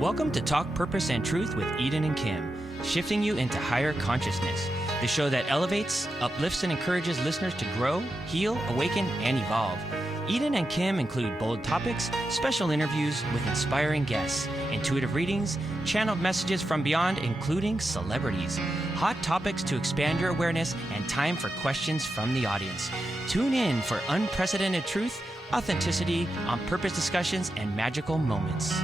Welcome to Talk Purpose and Truth with Eden and Kim, shifting you into higher consciousness, the show that elevates, uplifts, and encourages listeners to grow, heal, awaken, and evolve. Eden and Kim include bold topics, special interviews with inspiring guests, intuitive readings, channeled messages from beyond, including celebrities, hot topics to expand your awareness, and time for questions from the audience. Tune in for unprecedented truth, authenticity, on-purpose discussions, and magical moments.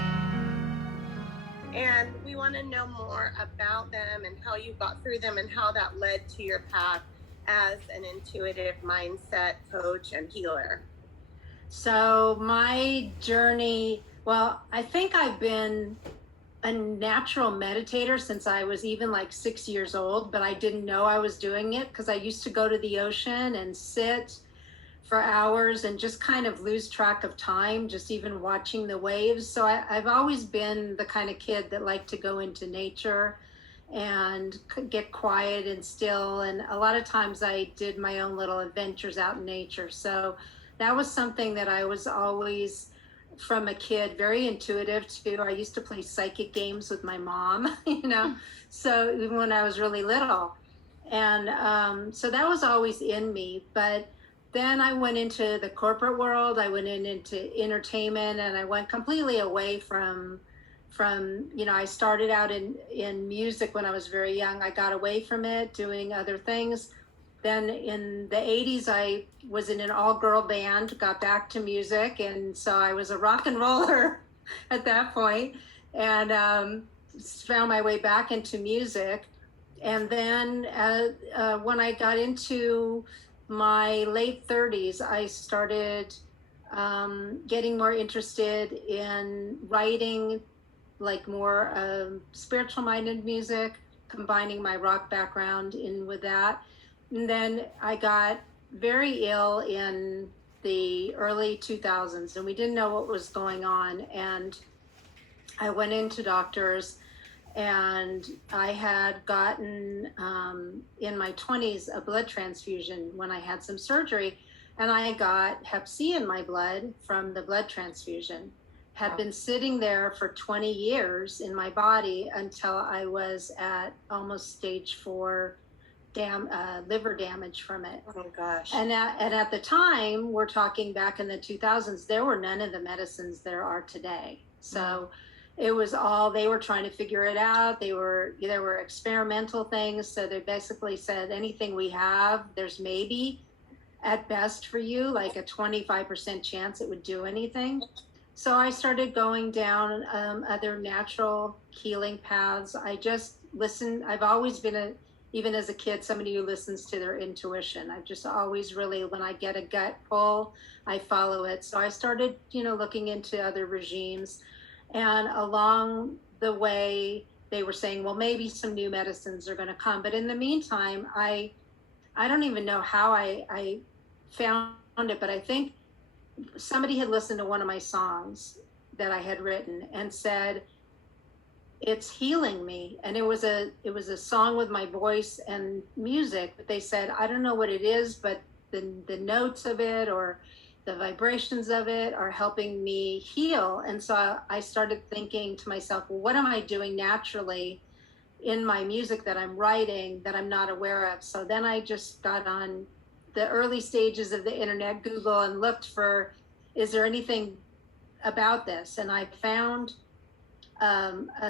And we want to know more about them and how you got through them and how that led to your path as an intuitive mindset coach and healer. So my journey, well, I think I've been a natural meditator since I was even like 6 years old, but I didn't know I was doing it because I used to go to the ocean and sit for hours and just kind of lose track of time, just even watching the waves. So I've always been the kind of kid that liked to go into nature and get quiet and still. And a lot of times I did my own little adventures out in nature. So that was something that I was always, from a kid, very intuitive to. I used to play psychic games with my mom, so even when I was really little. And so that was always in me. But then I went into the corporate world. I went into entertainment, and I went completely away from, I started out in music when I was very young. I got away from it, doing other things. Then in the 80s, I was in an all-girl band, got back to music. And so I was a rock and roller at that point, and found my way back into music. And then when I got into my late 30s, I started getting more interested in writing, like more spiritual minded music, combining my rock background in with that. And then I got very ill in the early 2000s, and we didn't know what was going on. And I went into doctors, and I had gotten in my 20s a blood transfusion when I had some surgery, and I got Hep C in my blood from the blood transfusion. Had been sitting there for 20 years in my body until I was at almost stage 4 liver damage from it. Oh gosh. And at the time, we're talking back in the 2000s, there were none of the medicines there are today. So it was all, they were trying to figure it out. There were experimental things. So they basically said, anything we have, there's maybe at best for you, like a 25% chance it would do anything. So I started going down other natural healing paths. I just listened. I've always been even as a kid, somebody who listens to their intuition. I've just always really, when I get a gut pull, I follow it. So I started, looking into other regimes. And along the way, they were saying, well, maybe some new medicines are going to come. But in the meantime, I don't even know how I found it, but I think somebody had listened to one of my songs that I had written and said, it's healing me. And it was a song with my voice and music, but they said, I don't know what it is, but the notes of it or the vibrations of it are helping me heal. And so I started thinking to myself, well, what am I doing naturally in my music that I'm writing that I'm not aware of? So then I just got on the early stages of the internet, Google, and looked for, is there anything about this? And I found a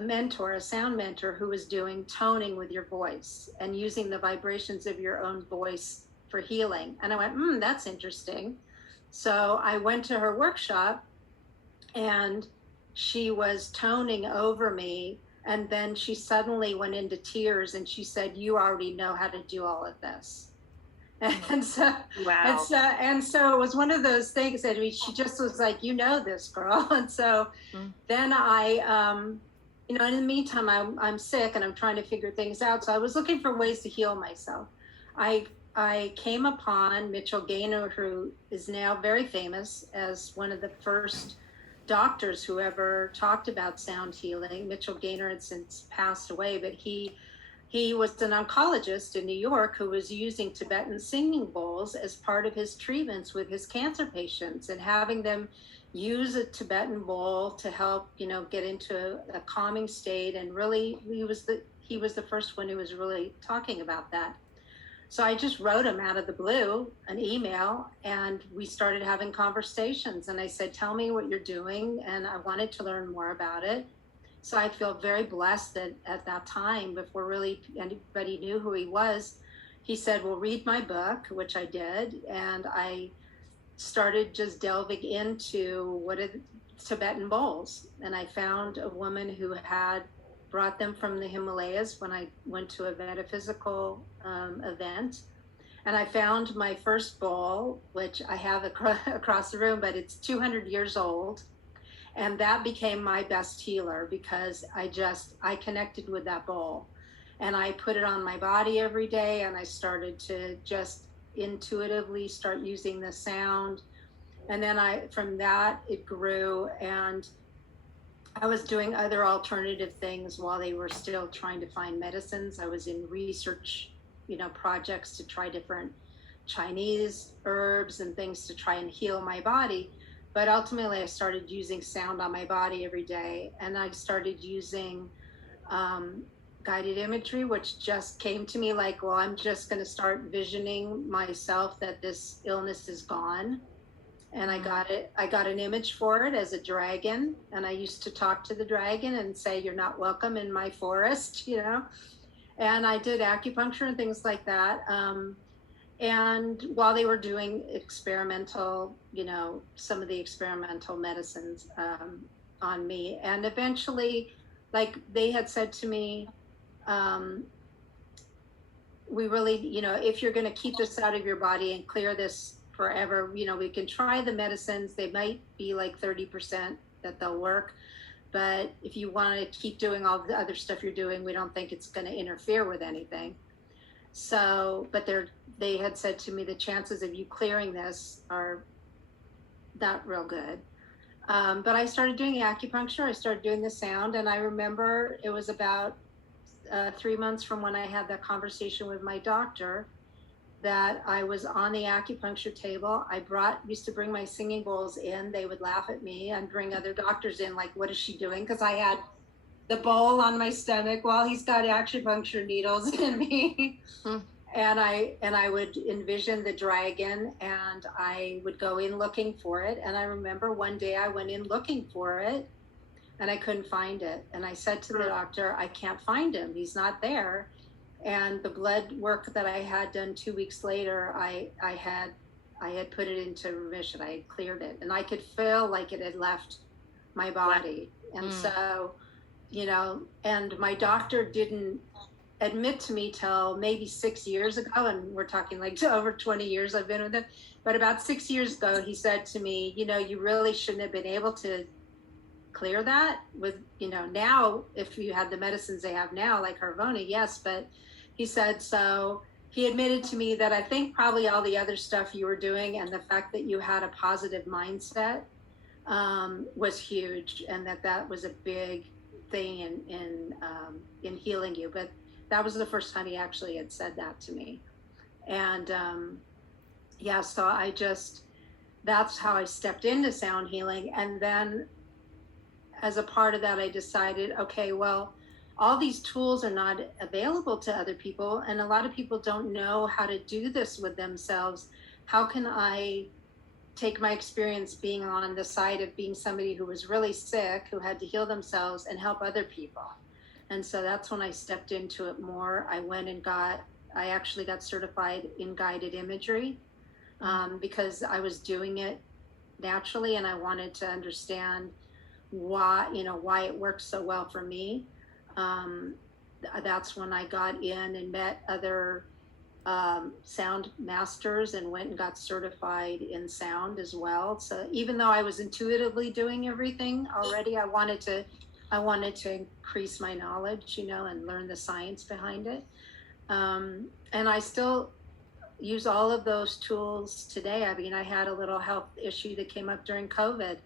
mentor, a sound mentor, who was doing toning with your voice and using the vibrations of your own voice for healing. And I went, that's interesting. So I went to her workshop, and she was toning over me. And then she suddenly went into tears, and she said, you already know how to do all of this. And so, wow. and so it was one of those things that she just was like, this, girl. And so then I, in the meantime, I'm sick and I'm trying to figure things out. So I was looking for ways to heal myself. I came upon Mitchell Gaynor, who is now very famous as one of the first doctors who ever talked about sound healing. Mitchell Gaynor had since passed away, but he was an oncologist in New York who was using Tibetan singing bowls as part of his treatments with his cancer patients and having them use a Tibetan bowl to help, get into a calming state. And really, he was the first one who was really talking about that. So I just wrote him out of the blue an email, and we started having conversations. And I said, tell me what you're doing. And I wanted to learn more about it. So I feel very blessed that at that time, before really anybody knew who he was, he said, well, read my book, which I did. And I started just delving into what are Tibetan bowls. And I found a woman who had brought them from the Himalayas when I went to a metaphysical event. And I found my first bowl, which I have across the room, but it's 200 years old. And that became my best healer because I connected with that bowl. And I put it on my body every day, and I started to just intuitively start using the sound. And then from that, it grew, and I was doing other alternative things while they were still trying to find medicines. I was in research, projects to try different Chinese herbs and things to try and heal my body. But ultimately, I started using sound on my body every day, and I started using guided imagery, which just came to me like, well, I'm just going to start visioning myself that this illness is gone. And I got an image for it as a dragon. And I used to talk to the dragon and say, you're not welcome in my forest, And I did acupuncture and things like that. And while they were doing experimental, some of the experimental medicines on me. And eventually, like they had said to me, we really, if you're going to keep this out of your body and clear this forever, we can try the medicines. They might be like 30% that they'll work. But if you want to keep doing all the other stuff you're doing, we don't think it's going to interfere with anything. So, but they had said to me, the chances of you clearing this are not real good. But I started doing acupuncture. I started doing the sound. And I remember it was about 3 months from when I had that conversation with my doctor that I was on the acupuncture table. I used to bring my singing bowls in. They would laugh at me and bring other doctors in, like, what is she doing? Because I had the bowl on my stomach while he's got acupuncture needles in me. And I would envision the dragon, and I would go in looking for it. And I remember one day I went in looking for it, and I couldn't find it. And I said to the doctor, I can't find him. He's not there. And the blood work that I had done 2 weeks later, I had put it into remission. I had cleared it, and I could feel like it had left my body. And so, and my doctor didn't admit to me till maybe 6 years ago, and we're talking like over 20 years I've been with him. But about 6 years ago, he said to me, you really shouldn't have been able to clear that with, now if you had the medicines they have now, like Harvoni, yes, but he said, so he admitted to me that I think probably all the other stuff you were doing and the fact that you had a positive mindset was huge, and that was a big thing in healing you. But that was the first time he actually had said that to me. And so that's how I stepped into sound healing. And then as a part of that, I decided, okay, well, all these tools are not available to other people, and a lot of people don't know how to do this with themselves. How can I take my experience being on the side of being somebody who was really sick, who had to heal themselves, and help other people? And so that's when I stepped into it more. I went and I actually got certified in guided imagery because I was doing it naturally, and I wanted to understand why it works so well for me. That's when I got in and met other sound masters and went and got certified in sound as well. So even though I was intuitively doing everything already, I wanted to increase my knowledge, and learn the science behind it. And I still use all of those tools today. I mean, I had a little health issue that came up during COVID,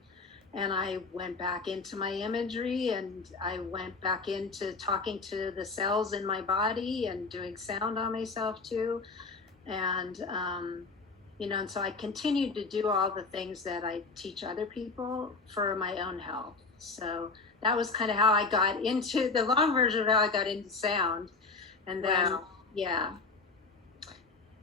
and I went back into my imagery, and I went back into talking to the cells in my body and doing sound on myself too. And and so I continued to do all the things that I teach other people for my own health. So that was kind of how I got into the long version of how I got into sound. And then, Wow. yeah.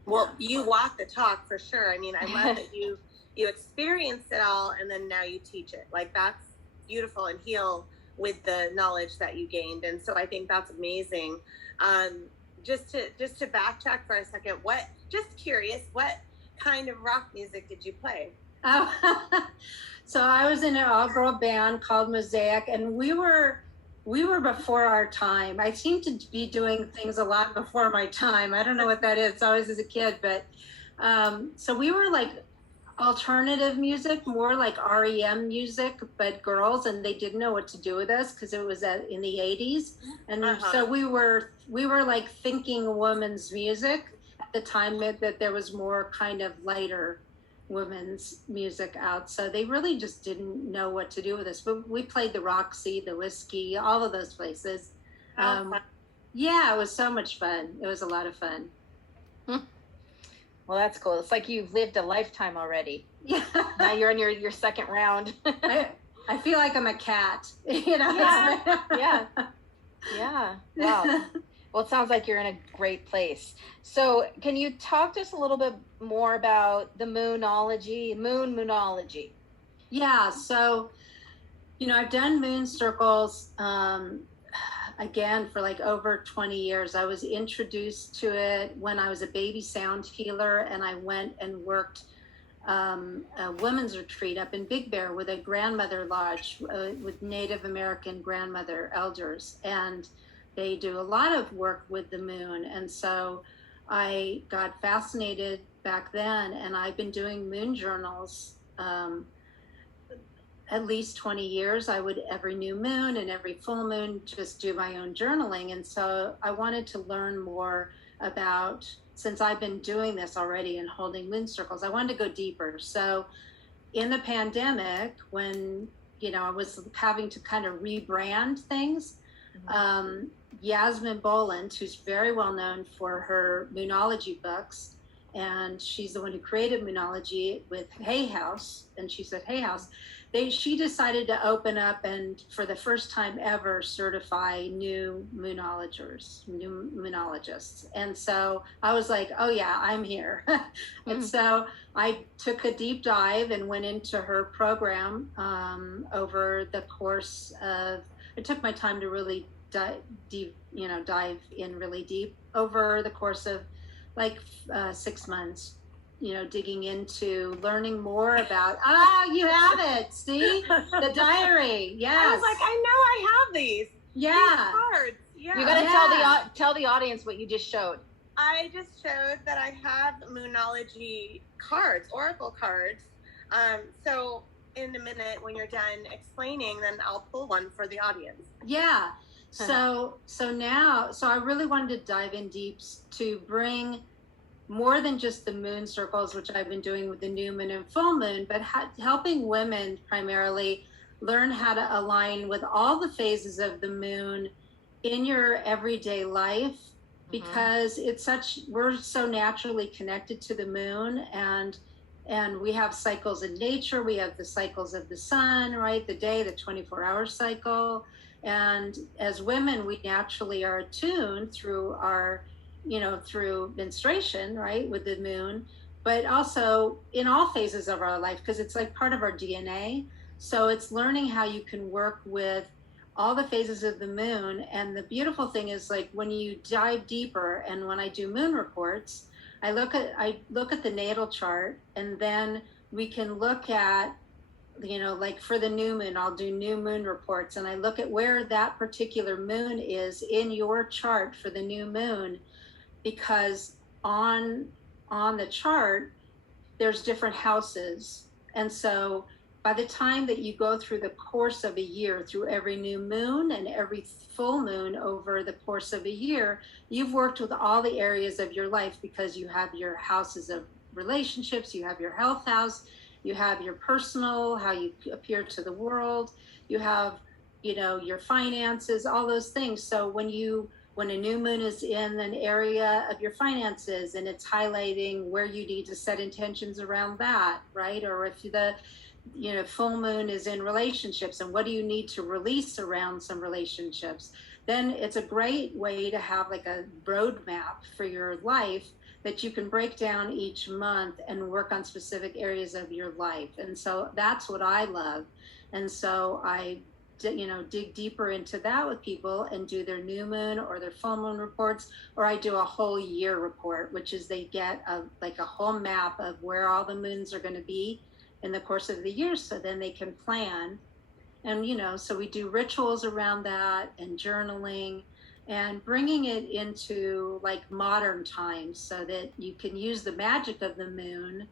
Well, you walk the talk for sure. I mean, I love that you experienced it all and then now you teach it. Like, that's beautiful, and heal with the knowledge that you gained. And so I think that's amazing. Just to backtrack for a second, just curious, what kind of rock music did you play? Oh, so I was in an all-girl band called Mosaic, and we were before our time. I seem to be doing things a lot before my time. I don't know what that is. It's always as a kid, but so we were like alternative music, more like REM music, but girls, and they didn't know what to do with us because it was in the 80s, and so we were like thinking women's music at the time that there was more kind of lighter women's music out, so they really just didn't know what to do with us. But we played the Roxy, the Whiskey, all of those places. Yeah, it was so much fun. It was a lot of fun. Well, that's cool. It's like you've lived a lifetime already. Yeah. Now you're in your second round. I feel like I'm a cat, Yeah. Yeah. Wow. Well, it sounds like you're in a great place. So can you talk to us a little bit more about the moonology? Yeah. So, I've done moon circles, again, for like over 20 years. I was introduced to it when I was a baby sound healer, and I went and worked a women's retreat up in Big Bear with a grandmother lodge with Native American grandmother elders, and they do a lot of work with the moon. And so I got fascinated back then, and I've been doing moon journals at least 20 years. I would every new moon and every full moon just do my own journaling. And so I wanted to learn more about, since I've been doing this already and holding moon circles, I wanted to go deeper. So in the pandemic, when I was having to kind of rebrand things, Yasmin Boland, who's very well known for her moonology books, and she's the one who created moonology with Hay House, and she said Hay House, she decided to open up and for the first time ever certify new moonologists. And so I was like, oh yeah, I'm here. And so I took a deep dive and went into her program over the course of, it took my time to really dive in really deep over the course of like 6 months, digging into learning more about, you have it, see? The diary, yes. I was like, I know I have these. Yeah. These cards. Yeah. You got to tell the audience what you just showed. I just showed that I have moonology cards, oracle cards. So in a minute, when you're done explaining, then I'll pull one for the audience. Yeah. So I really wanted to dive in deep to bring more than just the moon circles, which I've been doing with the new moon and full moon, but helping women primarily learn how to align with all the phases of the moon in your everyday life, because we're so naturally connected to the moon, and we have cycles in nature. We have the cycles of the sun, right? The day, the 24-hour cycle. And as women, we naturally are attuned through our, through menstruation, right, with the moon, but also in all phases of our life, because it's like part of our DNA. So it's learning how you can work with all the phases of the moon. And the beautiful thing is, like, when you dive deeper, and when I do moon reports, I look at the natal chart, and then we can look at, like for the new moon, I'll do new moon reports, and I look at where that particular moon is in your chart for the new moon, because on the chart, there's different houses. And so by the time that you go through the course of a year, through every new moon and every full moon over the course of a year, you've worked with all the areas of your life, because you have your houses of relationships, you have your health house, you have your personal, how you appear to the world, you have, your finances, all those things. So when you when a new moon is in an area of your finances and it's highlighting where you need to set intentions around that, right? Or if the full moon is in relationships and what do you need to release around some relationships, then it's a great way to have like a roadmap for your life that you can break down each month and work on specific areas of your life. And so that's what I love. And so I dig deeper into that with people and do their new moon or their full moon reports, or I do a whole year report, which is they get a whole map of where all the moons are going to be in the course of the year, so then they can plan. And so we do rituals around that and journaling and bringing it into like modern times so that you can use the magic of the moon,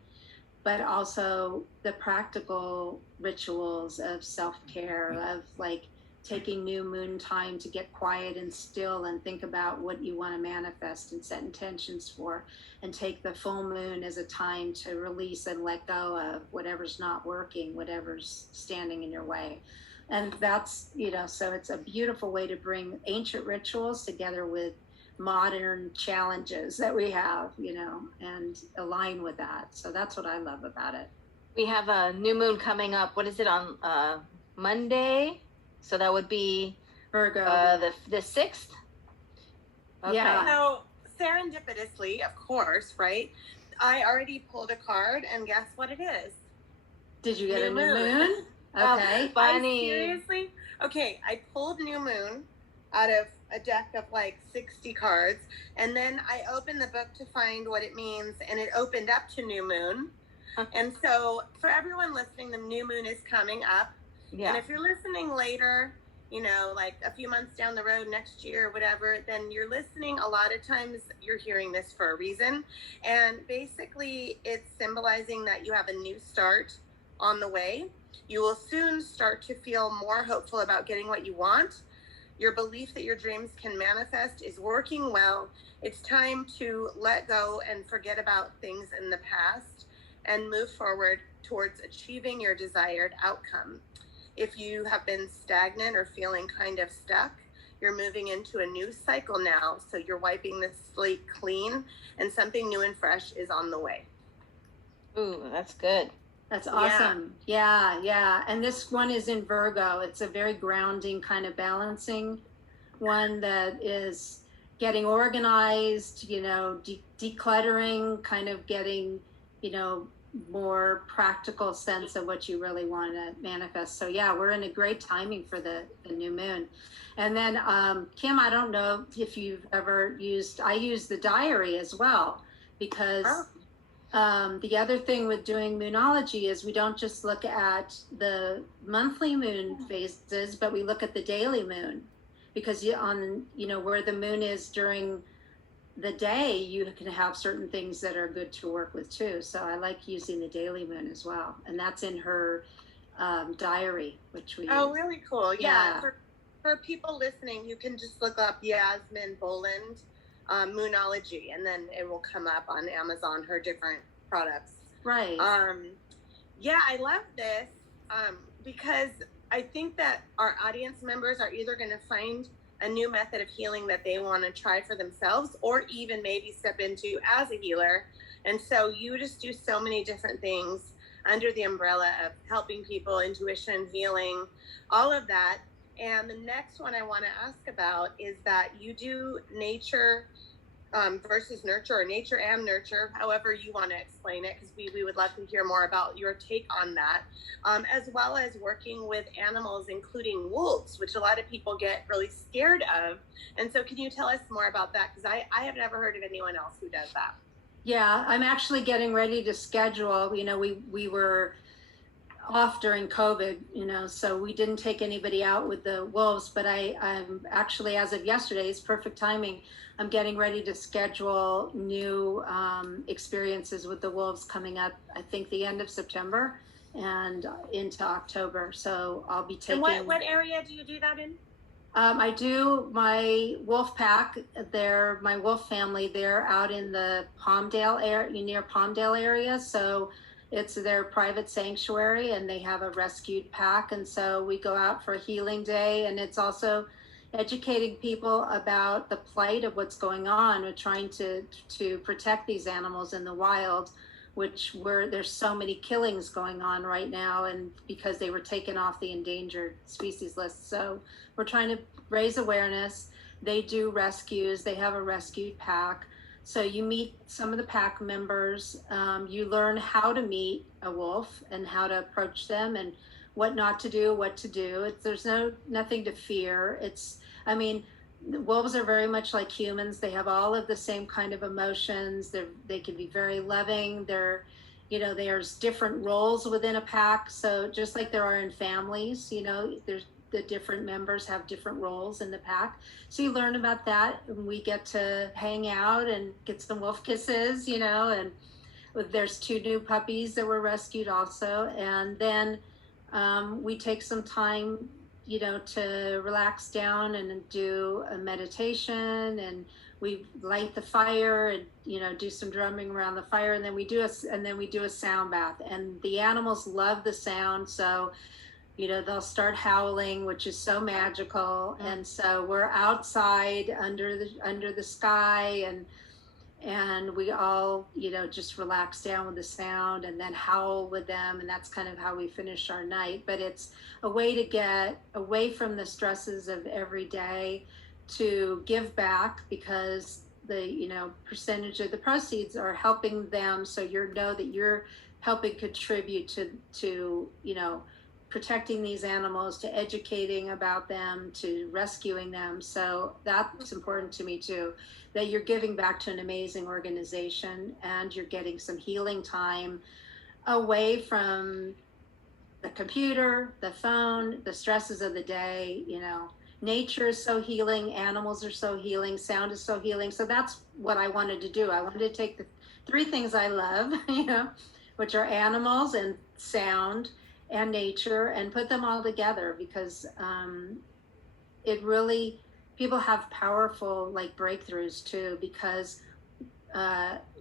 but also the practical rituals of self-care, of like taking new moon time to get quiet and still and think about what you want to manifest and set intentions for, and take the full moon as a time to release and let go of whatever's not working, whatever's standing in your way. And that's, so it's a beautiful way to bring ancient rituals together with modern challenges that we have, and align with that. So that's what I love about it. We have a new moon coming up. What is it, on Monday? So that would be Virgo. The 6th? Okay. Yeah. So serendipitously, of course, right? I already pulled a card, and guess what it is? Did you get a new moon? Okay. Funny. Seriously? Okay, I pulled new moon out of a deck of like 60 cards, and then I opened the book to find what it means, and it opened up to new moon. And so for everyone listening, the new moon is coming up. Yeah. And if you're listening later, like a few months down the road, next year, whatever, then you're listening. A lot of times you're hearing this for a reason. And basically it's symbolizing that you have a new start on the way. You will soon start to feel more hopeful about getting what you want. Your belief that your dreams can manifest is working well. It's time to let go and forget about things in the past and move forward towards achieving your desired outcome. If you have been stagnant or feeling kind of stuck, you're moving into a new cycle now. So you're wiping the slate clean, and something new and fresh is on the way. Ooh, that's good. That's awesome. Yeah. And this one is in Virgo. It's a very grounding, kind of balancing one that is getting organized, decluttering, kind of getting, more practical sense of what you really want to manifest. So yeah, we're in a great timing for the new moon. And then Kim, I don't know if you've ever I use the diary as well, because the other thing with doing moonology is we don't just look at the monthly moon phases, but we look at the daily moon, because where the moon is during the day, you can have certain things that are good to work with too. So I like using the daily moon as well, and that's in her diary, which we use. Really cool. Yeah. For people listening, you can just look up Yasmin Boland moonology, and then it will come up on Amazon, her different products. Right. I love this because I think that our audience members are either going to find a new method of healing that they want to try for themselves, or even maybe step into as a healer. And so you just do so many different things under the umbrella of helping people, intuition, healing, all of that. And the next one I want to ask about is that you do nature versus nurture, or nature and nurture, however you want to explain it, because we would love to hear more about your take on that, as well as working with animals, including wolves, which a lot of people get really scared of. And so can you tell us more about that? Because I have never heard of anyone else who does that. Yeah, I'm actually getting ready to schedule. We were off during COVID, so we didn't take anybody out with the wolves, but I'm actually, as of yesterday, it's perfect timing. I'm getting ready to schedule new experiences with the wolves coming up, I think the end of September and into October. So I'll be taking. And what area do you do that in? I do my wolf pack. My wolf family, they're out in the Palmdale area, near Palmdale area. So it's their private sanctuary, and they have a rescued pack. And so we go out for a healing day. And it's also, educating people about the plight of what's going on. We're trying to protect these animals in the wild, there's so many killings going on right now, and because they were taken off the endangered species list. So we're trying to raise awareness. They do rescues. They have a rescued pack. So you meet some of the pack members. You learn how to meet a wolf and how to approach them and what not to do, what to do. There's nothing to fear. Wolves are very much like humans. They have all of the same kind of emotions. They can be very loving. There's different roles within a pack. So just like there are in families, there's the different members have different roles in the pack. So you learn about that, and we get to hang out and get some wolf kisses, and there's 2 new puppies that were rescued also. And then we take some time, to relax down and do a meditation, and we light the fire and, do some drumming around the fire. And then we do a sound bath, and the animals love the sound. So they'll start howling, which is so magical. And so we're outside under the sky, and we all, just relax down with the sound and then howl with them. And that's kind of how we finish our night. But it's a way to get away from the stresses of every day, to give back, because the, percentage of the proceeds are helping them. So know that you're helping contribute to protecting these animals, to educating about them, to rescuing them. So that's important to me too, that you're giving back to an amazing organization, and you're getting some healing time away from the computer, the phone, the stresses of the day. Nature is so healing, animals are so healing, sound is so healing. So that's what I wanted to do. I wanted to take the 3 things I love, which are animals and sound and nature, and put them all together, because people have powerful breakthroughs too, because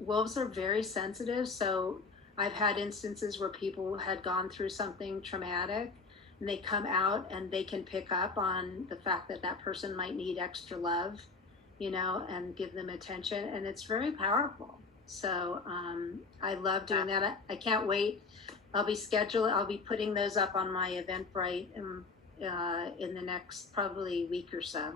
wolves are very sensitive. So I've had instances where people had gone through something traumatic, and they come out and they can pick up on the fact that that person might need extra love, and give them attention, and it's very powerful. So I love doing that. I can't wait. I'll be putting those up on my Eventbrite in the next probably week or so.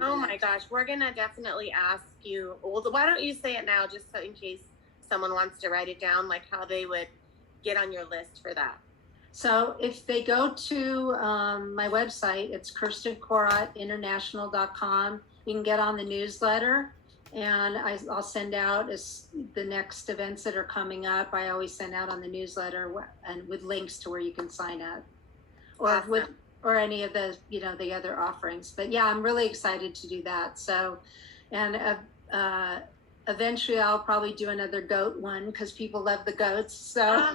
Oh my gosh, we're gonna definitely ask you. Well, why don't you say it now, just so in case someone wants to write it down, like how they would get on your list for that. So if they go to my website, it's KirstenKorotInternational.com. You can get on the newsletter, and I'll send out the next events that are coming up. I always send out on the newsletter and with links to where you can sign up, or any of the the other offerings. But yeah, I'm really excited to do that. So, and eventually I'll probably do another goat one, because people love the goats. So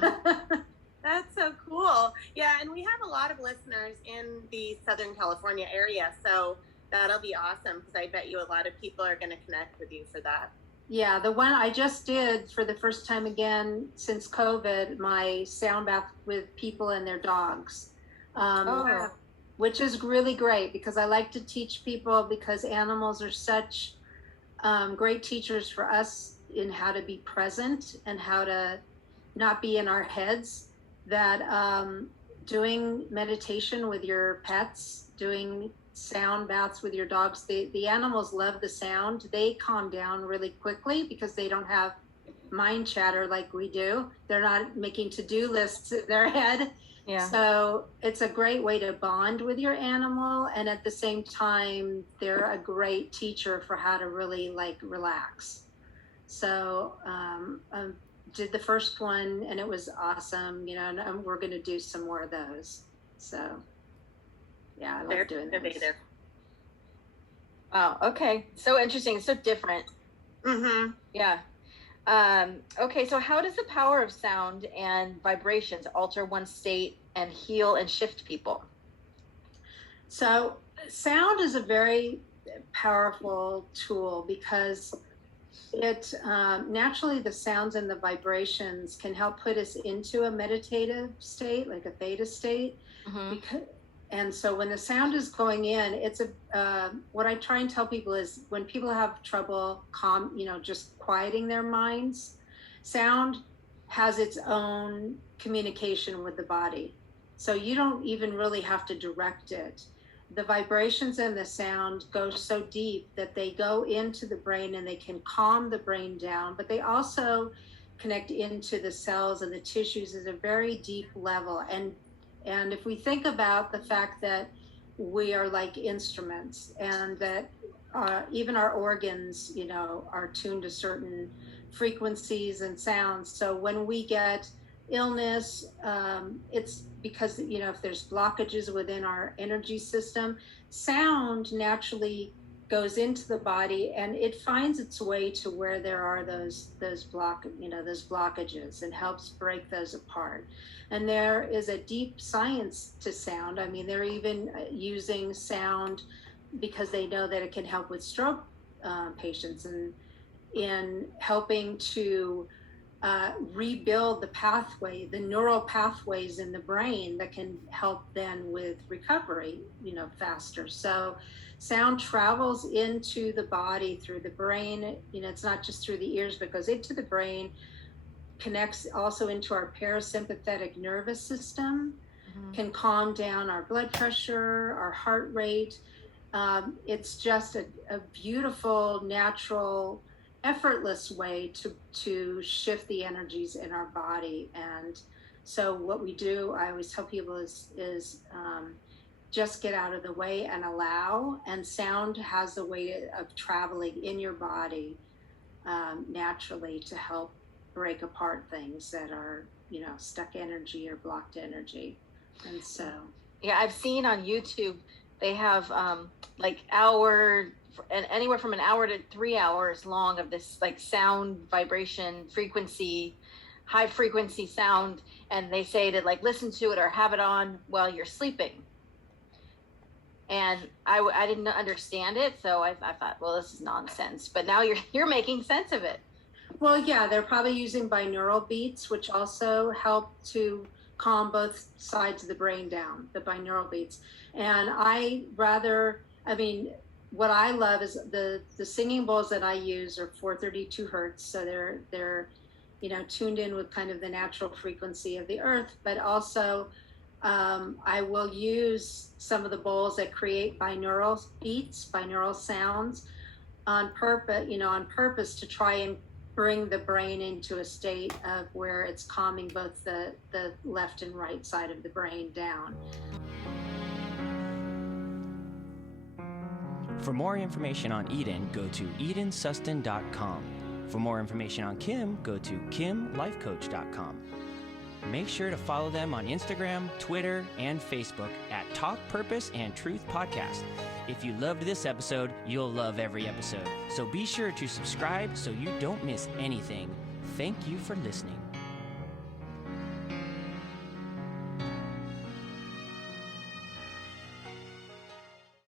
that's so cool. Yeah, and we have a lot of listeners in the Southern California area, so that'll be awesome, because I bet you a lot of people are going to connect with you for that. Yeah, the one I just did for the first time again since COVID, my sound bath with people and their dogs, which is really great, because I like to teach people, because animals are such great teachers for us in how to be present and how to not be in our heads, that doing meditation with your pets, doing sound baths with your dogs, the animals love the sound. They calm down really quickly, because they don't have mind chatter like we do. They're not making to-do lists in their head. Yeah. So it's a great way to bond with your animal, and at the same time they're a great teacher for how to really relax. So did the first one, and it was awesome, and we're going to do some more of those. So yeah, I love doing that. Wow. Okay. So interesting. So different. Mm-hmm. Yeah. Okay. So how does the power of sound and vibrations alter one's state and heal and shift people? So sound is a very powerful tool, because it naturally, the sounds and the vibrations can help put us into a meditative state, like a theta state. Mm-hmm. And so when the sound is going in, it's what I try and tell people is when people have trouble just quieting their minds, sound has its own communication with the body. So you don't even really have to direct it. The vibrations and the sound go so deep that they go into the brain and they can calm the brain down, but they also connect into the cells and the tissues at a very deep level. And if we think about the fact that we are like instruments, and that even our organs, are tuned to certain frequencies and sounds. So when we get illness, it's because, if there's blockages within our energy system, sound naturally goes into the body and it finds its way to where there are those blockages and helps break those apart. And there is a deep science to sound. I mean, they're even using sound because they know that it can help with stroke patients, and in helping to rebuild the neural pathways in the brain that can help then with recovery, faster. So sound travels into the body through the brain. It's not just through the ears, but goes into the brain, connects also into our parasympathetic nervous system, can calm down our blood pressure, our heart rate. It's just a beautiful, natural, effortless way to shift the energies in our body. And so what we do, I always tell people, is just get out of the way and allow. And sound has a way of traveling in your body naturally to help break apart things that are, stuck energy or blocked energy. And so, yeah, I've seen on YouTube they have anywhere from an hour to 3 hours long of this like sound vibration frequency, high frequency sound, and they say to like listen to it or have it on while you're sleeping. And I didn't understand it, so I thought, well, this is nonsense. But now you're making sense of it. Well, yeah, they're probably using binaural beats, which also help to calm both sides of the brain down, the binaural beats. And what I love is the singing bowls that I use are 432 hertz. So they're tuned in with kind of the natural frequency of the earth, but also I will use some of the bowls that create binaural beats, binaural sounds on purpose to try and bring the brain into a state of where it's calming both the left and right side of the brain down. For more information on Eden, go to edensustin.com. For more information on Kim, go to kimlifecoach.com. Make sure to follow them on Instagram, Twitter, and Facebook at Talk Purpose and Truth Podcast. If you loved this episode, you'll love every episode. So be sure to subscribe so you don't miss anything. Thank you for listening.